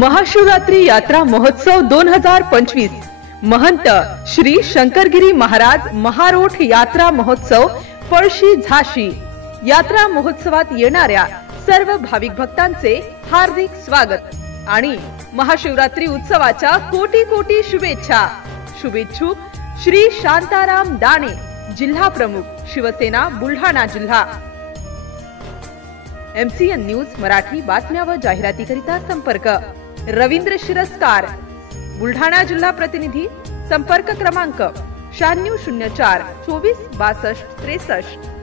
महाशिवरात्री यात्रा महोत्सव 2025 महंत श्री शंकरगिरी महाराज महारोठ यात्रा महोत्सव पळशी झाशी यात्रा महोत्सवात येणाऱ्या सर्व भाविक भक्तांचे हार्दिक स्वागत आणि महाशिवरात्री उत्सवाच्या कोटी कोटी शुभेच्छा। शुभेच्छुक श्री शांताराम दाणे, जिल्हा प्रमुख, शिवसेना, बुलढाणा जिल्हा। MCN न्यूज मराठी बातम्या व जाहिरातीकरिता संपर्क रवींद्र शिरस्कार, बुलढाणा जिल्हा प्रतिनिधी। संपर्क क्रमांक 9604 24 62 63।